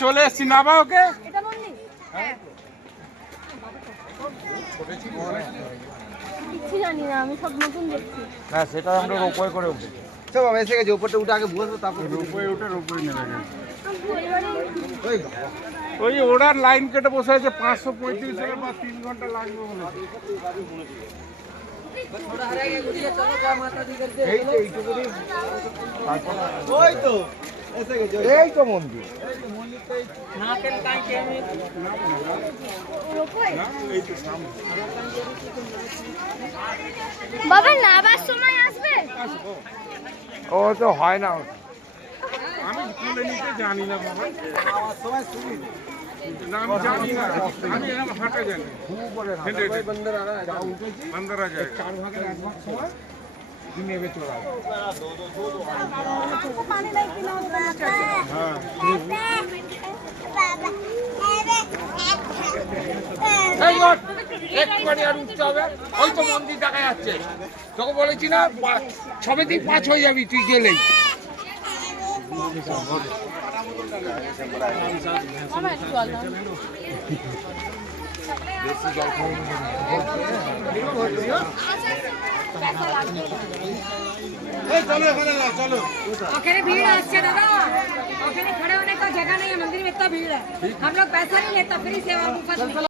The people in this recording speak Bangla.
চলে এসছি নাবা ওকে জানি না, আমি সব নতুন দেখছি। না সেটা আমরা রোপওয়ে করে উঠি। সব বাবা এসে গেছে, উপরটা উঠে আগে বসবো, তারপর রোপওয়ে উঠে রোপওয়ে নেমে গেছে। ওই ওড়ার লাইন কেটে বসে আছে 535 টাকা বা 3 ঘন্টা লাগবে বলে। ওই তো এসে গেছে, এই তো মন্দির। বাবা নাবার সময় আসবে? ও তো হয় না, আমি খুলে নিতে জানি না বাবা। না আমি জানি না, আমি এরকম হাঁটা জানি। বন্দরা যায় 4 ভাগের 1 ভাগ সময় নেবে চলে আসে। একবারে আর উঠতে হবে। ওই তো মন্দির দেখা যাচ্ছে, তোকে বলেছি না 6 দিন 5 হয়ে যাবি তুই গেলেই। ओखे भीड़ है अच्छे दादा, ओखे खड़े होने का जगह नहीं है, मंदिर में इतना भीड़ है। हम लोग पैसा नहीं लेता, फ्री सेवा मुफ्त।